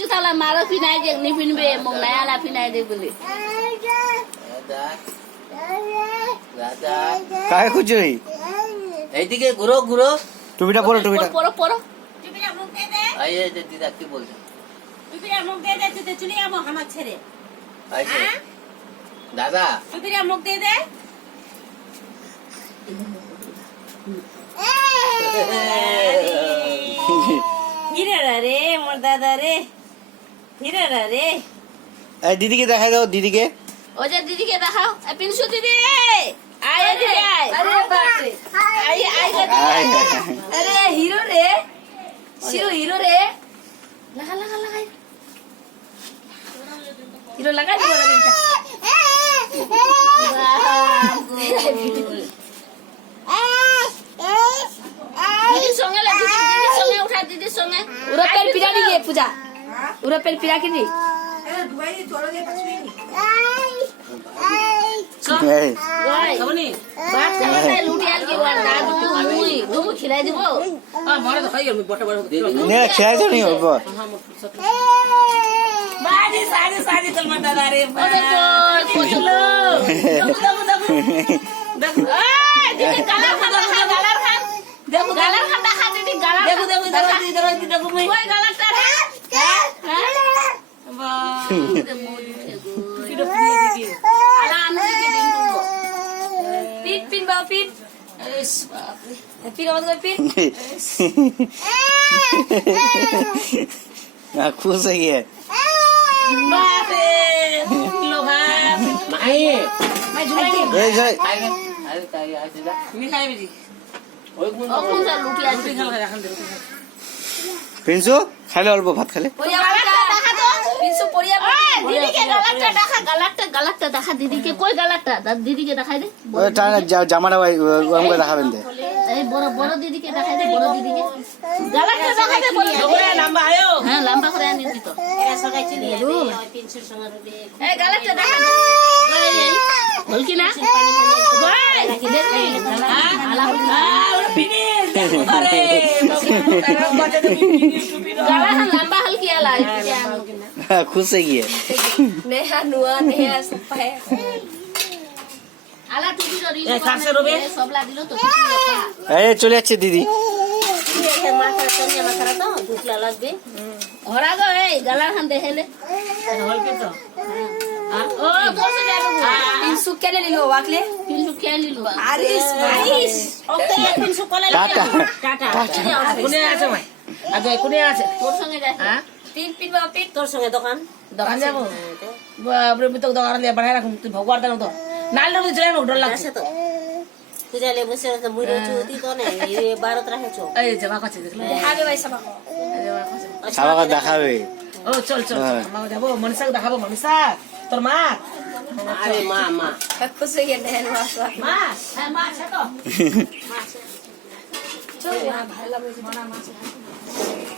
जुताला मारो फिनाई जे निपिनबे मग नयाला फिनाई दे बोले রাজা কাকে খুঁজছো রে? এইদিকে ঘুরো ঘুরো টুপিটা পরো, টুপিটা পড়ো পড়ো টুপিটা মুখ দে দে, এই এই যে দিদা কি বলছে টুপিটা মুখ দে দে, তুই তো চলে যাবো আমার ছেড়ে। এই যে হ্যাঁ? দাদা টুপিটা মুখ দে দে। হিরেরা রে মোর দাদা রে, হিরেরা রে। এই দিদিকে দেখাই দাও, দিদিকে। ओ जे दीदी के दिखाओ ए पिंसु दीदी आए दीदी आए अरे बाप रे आई आई আয়, अरे हीरो रे शिरो हीरो रे लगा लगा लगा हीरो लगा दी बोला बेटा दीदी संगे ले दीदी संगे उठा दीदी संगे उरा पेर पिरा दी ये पूजा उरा पेर पिरा के दी এই, गई সবনি बात करते लुटियाल के वार दादू मुई तुम खिलाई दिबो মরে তো খাই গেল বটে বড় নে খেয়েছো নি অল্প? বাজি সাজি সাজি তোর মোর দাদা রে। ओ देखो कुचलो দেখো দেখো দেখো ए दीदी गालर खा गालर खा देखो गालर खा खा दीदी गालर দেখো দেখো দেখো দেখো দেখো মই कोई गालर टा रे বাহ पिन পিড়ো পিড়ে দিবি। पिन बा पिन इस बाप रे पिन मत कर पिन খুশ হয়ে গিয়ে বাপ রে কিলো ভাত মাই মাই ঝুলাই দি এই যে আরে আরে তাই আই দিদা মি খাই বিজি ওই কোন ओ कौन सा लुटिया রুটি খাল খাই এখন দে রুটি খাল। প্রিন্সু খাইলে অল্প ভাত খালে। पोरिया देखा तो पिंसु पोरिया दीदी के गलत टा देखा दीदी के कोई गलत टा दीदी के दिखाई दे ওই টানা জামাটা আমাকে দেখাবেন দে। এই বড় বড় দিদি কে দেখাই দে বড় দিদি কে গলাটা দেখাই দে বড় ওরে লম্বা আয়ো হ্যাঁ লম্বা করে আনি দিত এরা সবাই চলে যাবে ওই 300 সঙ্গে রবে। এই গলাটা দেখা দে এই এই হল কি না ভাই কি দে হ্যাঁ আলা আর পিনি আরে তারা বাজে তো পিনি টুপি গলা লম্বা হল কি আলা খুশ হয়ে গিয়ে নেহা নুয়া নেহা সপায় আলা টুপি রি এ, কাছে রবে? সবলা দিল তো টুপি রখা এই চলে যাচ্ছে দিদি। মাথা তোর মাথা তো দুখলা লাগবে। ওরা গো এই গলার হান দেহেলে হলকে তো ও তোর সে যাবো পিনসু কেনে লিলো ওয়াকলে কিন্তু খেলি লু আরিস আরিস ওকে পিনসু কোলা টাটা। টাটা কোনে আছে ভাই আজ কোনে আছে তোর সঙ্গে যাই হ্যাঁ তিন পিন বা পিন তোর সঙ্গে দোকান দোকান যাব বাবরে তো দোকান দিয়ে বাড়ায় রাখুন তুই ভগবান দাও তো নাল রে জলে ডর লাগছে তো তুই যালে বসে আছে মুইরে চুতি তো নে এই 12 রাখেছো এই জামা কাছে দেখলে আগে ভাই সাবা সবাইকে দেখাবে। ও চল চল মা যাবো মনসা দেখাবো মনসা তোর মা আরে মা মা খুশি হয়ে নেন ওয়াসা মা হ্যাঁ মা আছে তো চল ভালো লাগছে মনা মাছ